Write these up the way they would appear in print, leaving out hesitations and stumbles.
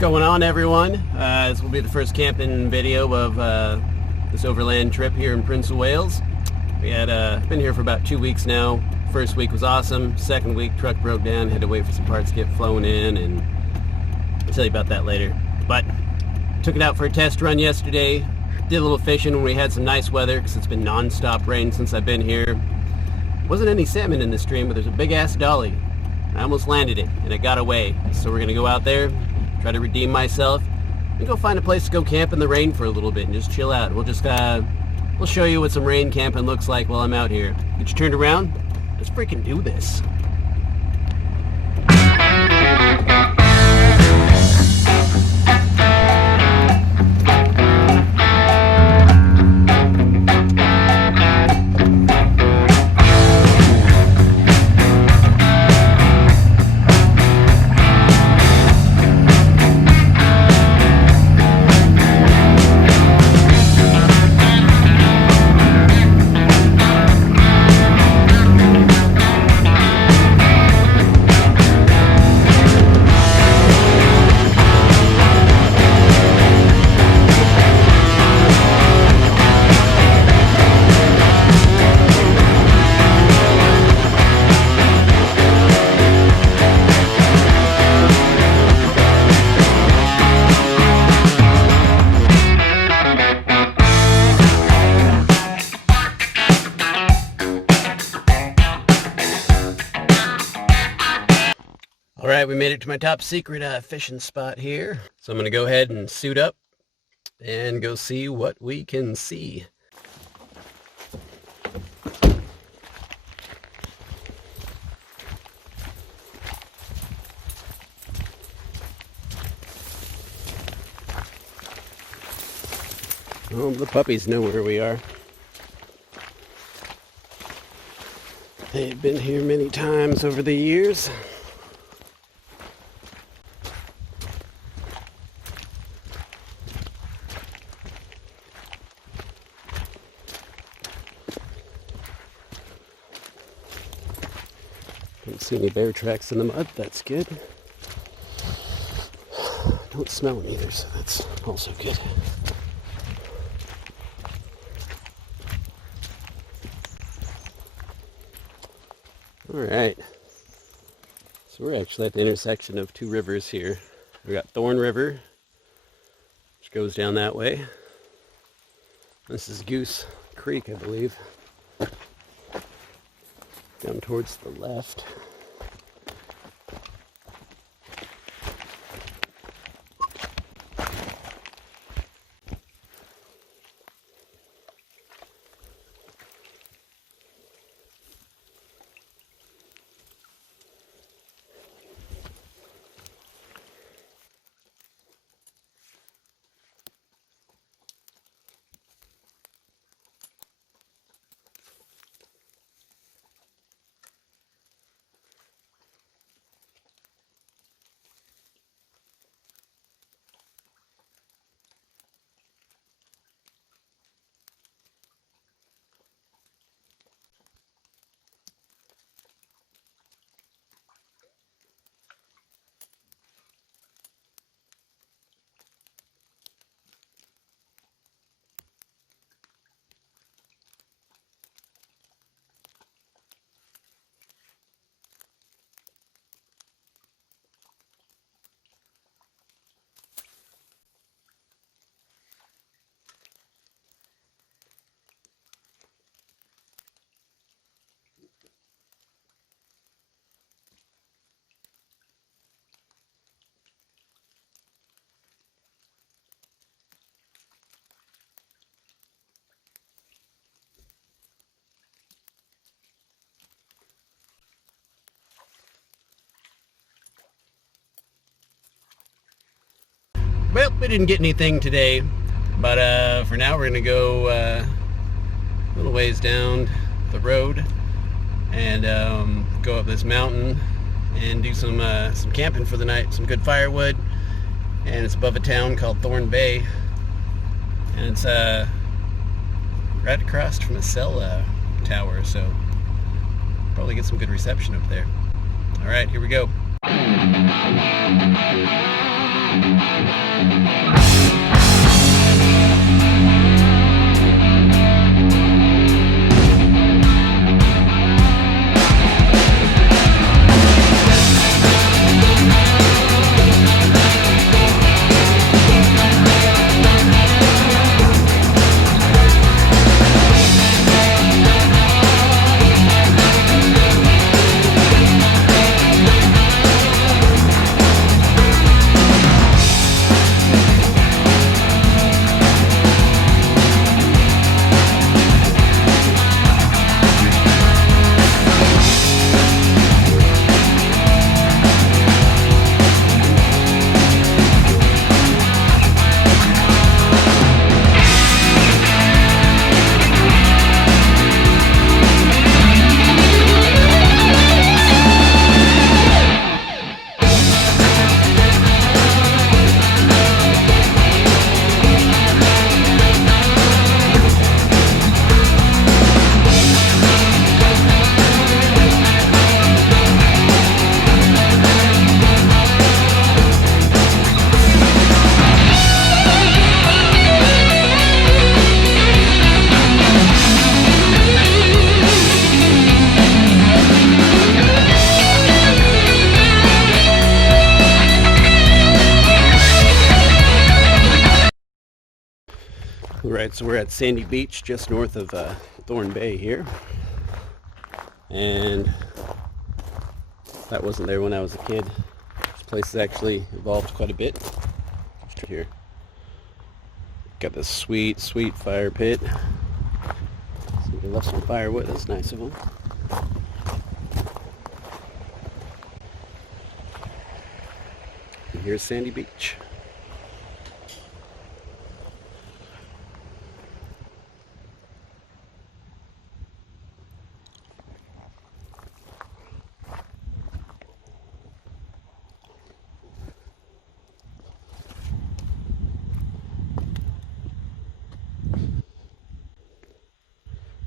going on, everyone? This will be the first camping video of this overland trip here in Prince of Wales. We had been here for about 2 weeks now. First week was awesome. Second week, truck broke down. Had to wait for some parts to get flown in, and I'll tell you about that later. But took it out for a test run yesterday. Did a little fishing when we had some nice weather because it's been non-stop rain since I've been here. Wasn't any salmon in the stream, but there's a big-ass dolly. I almost landed it, and it got away. So we're going to go out there, try to redeem myself, and go find a place to go camp in the rain for a little bit and just chill out. We'll just, we'll show you what some rain camping looks like while I'm out here. Get you turned around? Let's freaking do this. Alright, we made it to my top secret fishing spot here. So I'm going to go ahead and suit up and go see what we can see. Oh, the puppies know where we are. They've been here many times over the years. Don't see any bear tracks in the mud, that's good. Don't smell them either, so that's also good. Alright, so we're actually at the intersection of two rivers here. We got Thorne River, which goes down that way. This is Goose Creek, I believe. Down towards the left. Well, we didn't get anything today, but for now we're going to go a little ways down the road and go up this mountain and do some camping for the night, some good firewood. And it's above a town called Thorne Bay, and it's right across from a cell tower, so probably get some good reception up there. All right, here we go. Alright, so we're at Sandy Beach, just north of Thorne Bay here. And that wasn't there when I was a kid. This place has actually evolved quite a bit. Here. Got this sweet, sweet fire pit. Somebody left some firewood, that's nice of them. And here's Sandy Beach.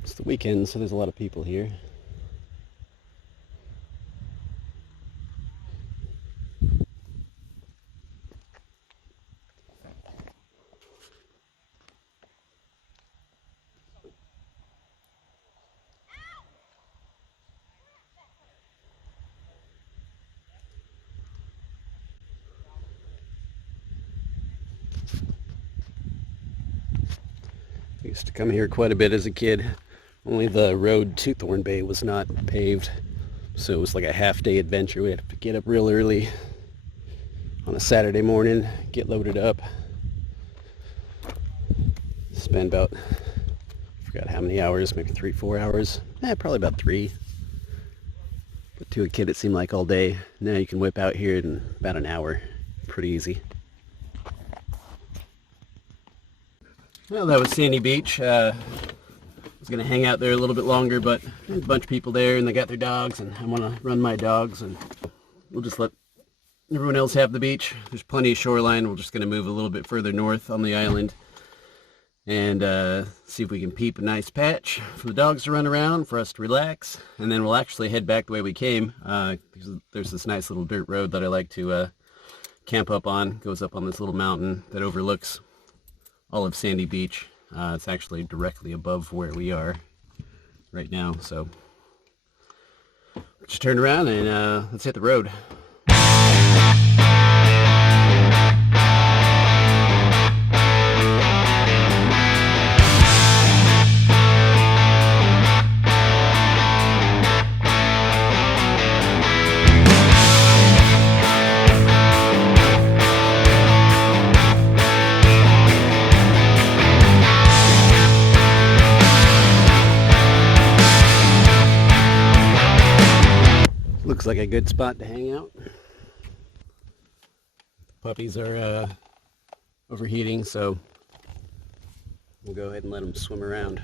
It's the weekend, so there's a lot of people here. I used to come here quite a bit as a kid. Only the road to Thorne Bay was not paved, so it was like a half-day adventure. We had to get up real early on a Saturday morning, get loaded up, spend about, I forgot how many hours, maybe 3-4 hours. Probably about 3. But to a kid it seemed like all day. Now you can whip out here in about an hour. Pretty easy. Well, that was Sandy Beach. I was going to hang out there a little bit longer, but there's a bunch of people there and they got their dogs and I want to run my dogs, and we'll just let everyone else have the beach. There's plenty of shoreline. We're just going to move a little bit further north on the island and see if we can peep a nice patch for the dogs to run around, for us to relax, and then we'll actually head back the way we came. There's this nice little dirt road that I like to camp up on. It goes up on this little mountain that overlooks all of Sandy Beach. It's actually directly above where we are right now, so just turn around and let's hit the road. Looks like a good spot to hang out. Puppies are overheating, so we'll go ahead and let them swim around.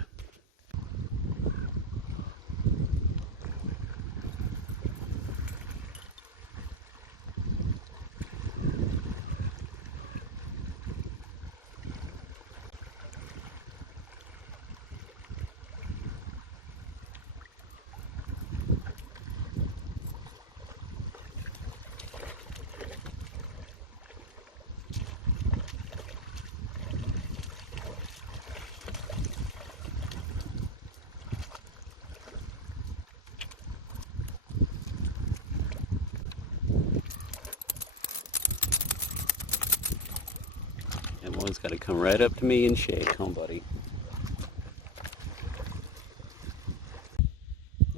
It's got to come right up to me and shake, huh, buddy?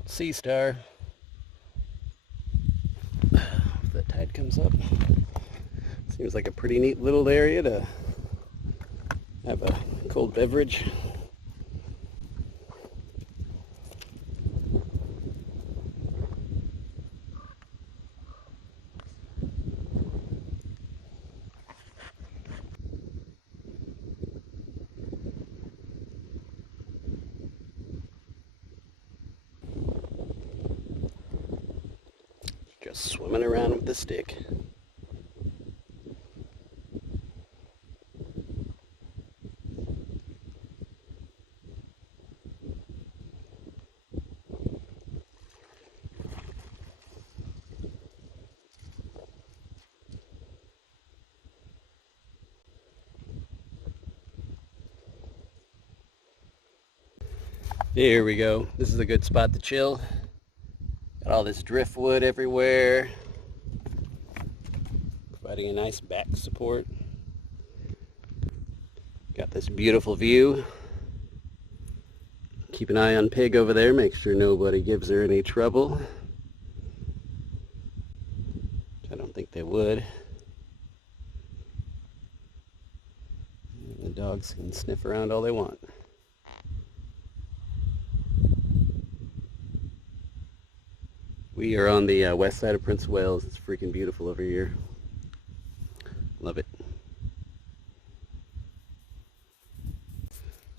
Sea star. If the tide comes up. Seems like a pretty neat little area to have a cold beverage. Just swimming around with the stick. Here we go. This is a good spot to chill. Got all this driftwood everywhere, providing a nice back support. Got this beautiful view. Keep an eye on Pig over there, make sure nobody gives her any trouble. Which I don't think they would. The dogs can sniff around all they want. We are on the west side of Prince of Wales. It's freaking beautiful over here. Love it.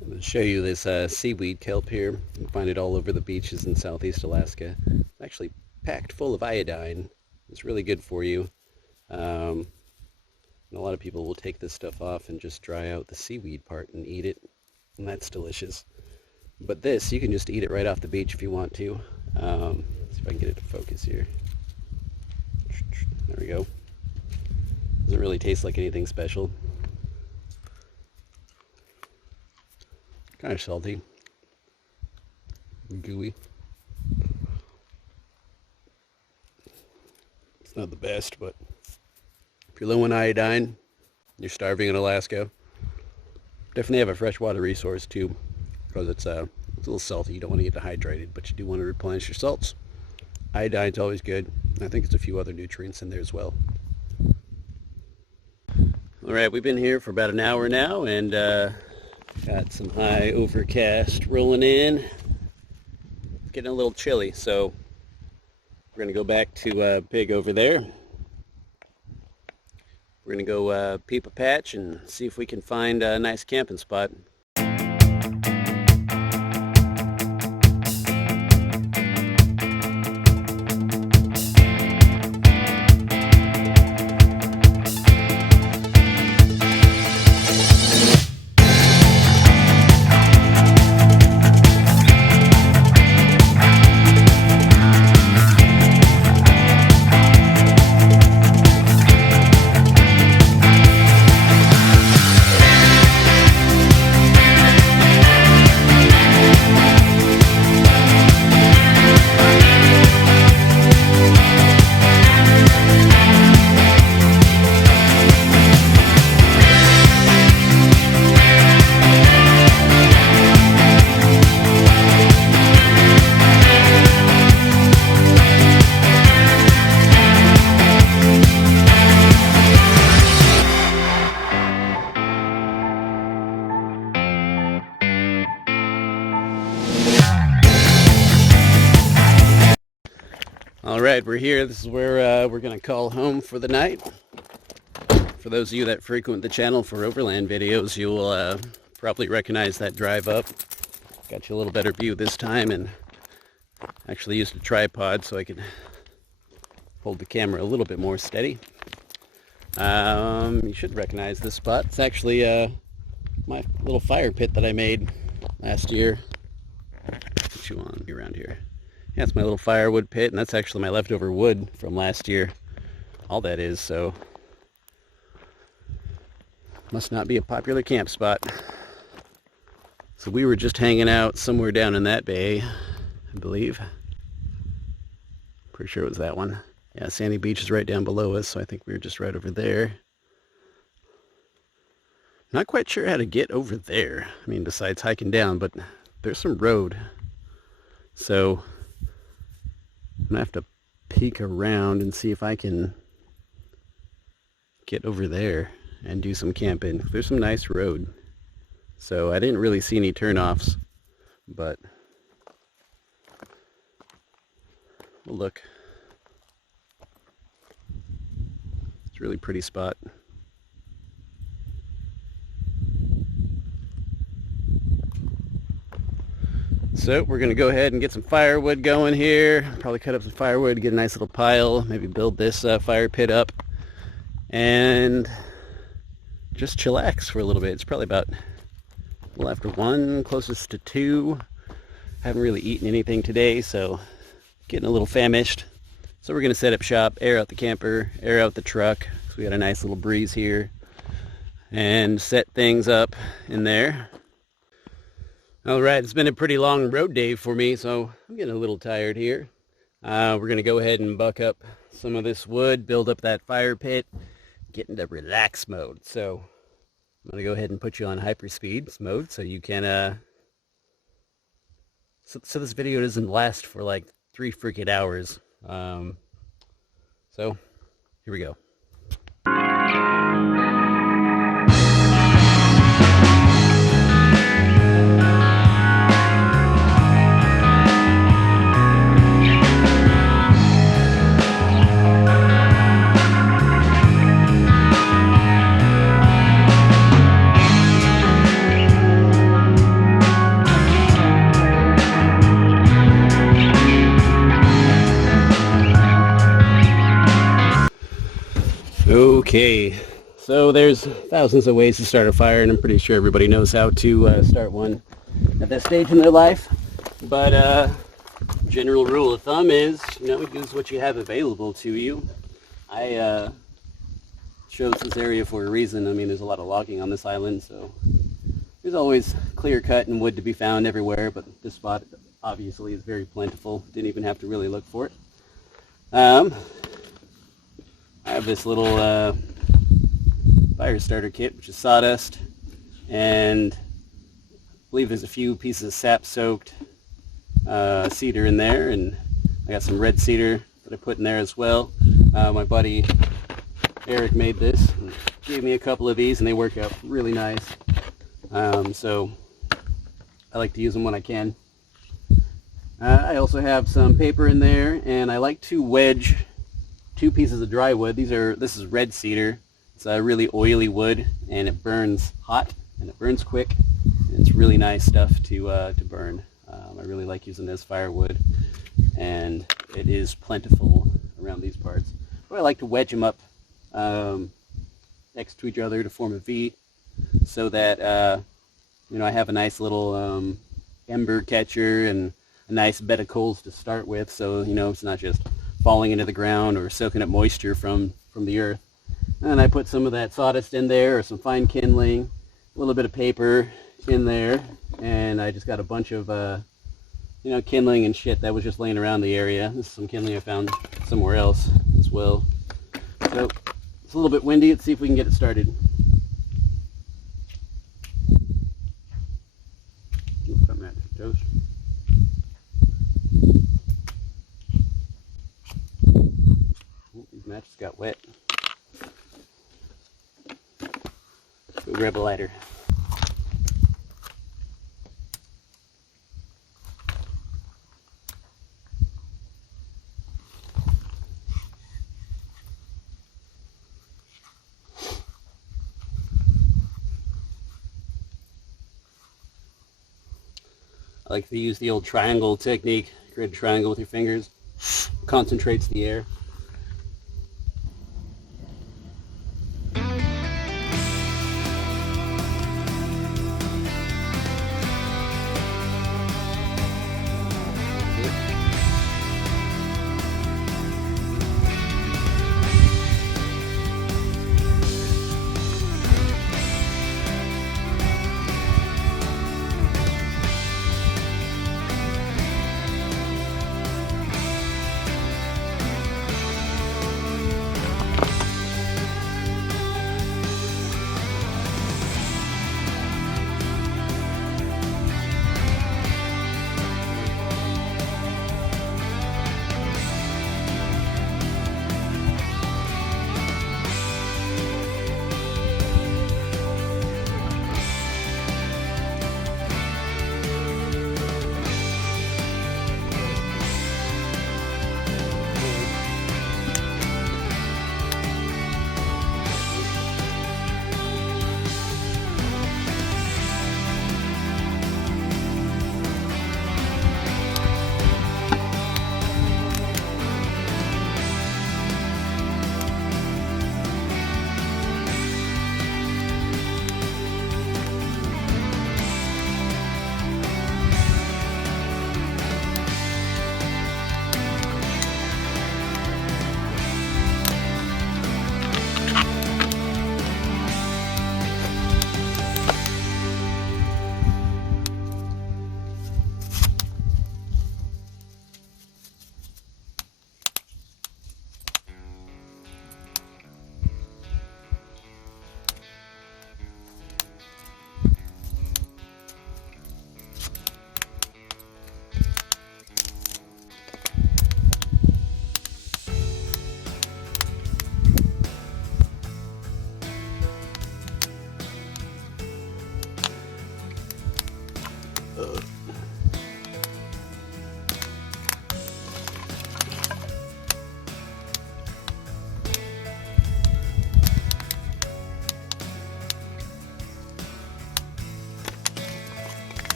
I'm going to show you this seaweed kelp here. You can find it all over the beaches in southeast Alaska. It's actually packed full of iodine. It's really good for you. And a lot of people will take this stuff off and just dry out the seaweed part and eat it. And that's delicious. But this, you can just eat it right off the beach if you want to. See if I can get it to focus here. There we go. Doesn't really taste like anything special. Kind of salty. Gooey. It's not the best, but if you're low on iodine, you're starving in Alaska, definitely have a freshwater resource too, because it's a little salty. You don't want to get dehydrated, but you do want to replenish your salts. Iodine's always good. I think there's a few other nutrients in there as well. Alright, we've been here for about an hour now, and got some high overcast rolling in. It's getting a little chilly, so we're going to go back to Pig over there. We're going to go peep a patch and see if we can find a nice camping spot. Alright, we're here. This is where we're going to call home for the night. For those of you that frequent the channel for overland videos, you'll probably recognize that drive up. Got you a little better view this time, and actually used a tripod so I could hold the camera a little bit more steady. You should recognize this spot. It's actually my little fire pit that I made last year. Put you on around here. Yeah, it's my little firewood pit, and that's actually my leftover wood from last year. All that is, so must not be a popular camp spot. So we were just hanging out somewhere down in that bay, I believe. Pretty sure it was that one. Yeah, Sandy Beach is right down below us, so I think we were just right over there. Not quite sure how to get over there. I mean, besides hiking down, but there's some road. So I'm gonna have to peek around and see if I can get over there and do some camping. There's some nice road. So I didn't really see any turnoffs, but we'll look. It's a really pretty spot. So we're gonna go ahead and get some firewood going here. Probably cut up some firewood, get a nice little pile, maybe build this fire pit up, and just chillax for a little bit. It's probably about a little after 1, closest to 2. Haven't really eaten anything today, so getting a little famished. So we're gonna set up shop, air out the camper, air out the truck. So we got a nice little breeze here, and set things up in there. All right, it's been a pretty long road day for me, so I'm getting a little tired here. We're going to go ahead and buck up some of this wood, build up that fire pit, get into relax mode. So I'm going to go ahead and put you on hyperspeed mode so you can, so this video doesn't last for like 3 freaking hours. So here we go. Okay, so there's thousands of ways to start a fire, and I'm pretty sure everybody knows how to start one at this stage in their life. But general rule of thumb is, use what you have available to you. I chose this area for a reason. I mean, there's a lot of logging on this island, so there's always clear cut and wood to be found everywhere, but this spot obviously is very plentiful. Didn't even have to really look for it. I have this little fire starter kit, which is sawdust, and I believe there's a few pieces of sap-soaked cedar in there, and I got some red cedar that I put in there as well. My buddy Eric made this and gave me a couple of these, and they work out really nice. So I like to use them when I can. I also have some paper in there, and I like to wedge 2 pieces of dry wood. This is red cedar. It's a really oily wood, and it burns hot and it burns quick, and it's really nice stuff to burn. I really like using this firewood, and it is plentiful around these parts. But I like to wedge them up next to each other to form a V, so that I have a nice little ember catcher and a nice bed of coals to start with, so it's not just falling into the ground or soaking up moisture from the earth. And I put some of that sawdust in there, or some fine kindling, a little bit of paper in there, and I just got a bunch of kindling and shit that was just laying around the area. This is some kindling I found somewhere else as well. So it's a little bit windy. Let's see if we can get it started. Oops, I'm at toast. These matches got wet. Let's go grab a lighter. I like to use the old triangle technique. Create a triangle with your fingers. Concentrates the air.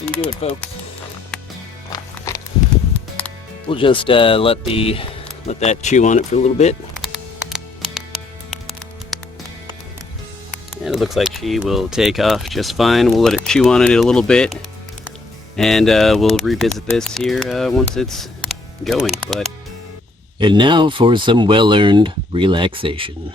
How you doing, folks? We'll just let that chew on it for a little bit. And it looks like she will take off just fine. We'll let it chew on it a little bit, and we'll revisit this here once it's going. And now for some well-earned relaxation.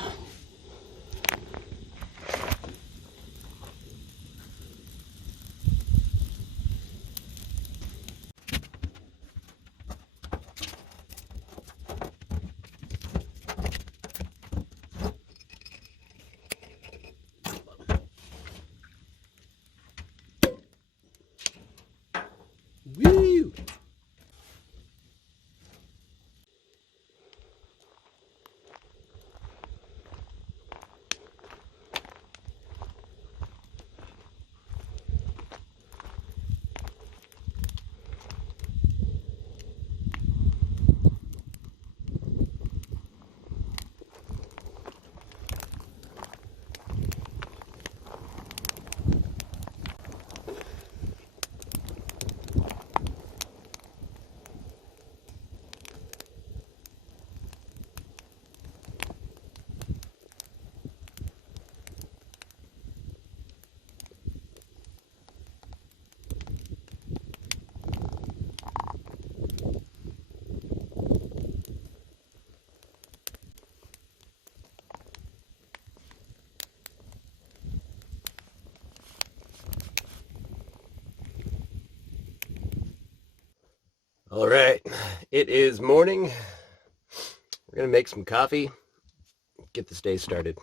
Woo! All right, it is morning. We're gonna make some coffee, get this day started.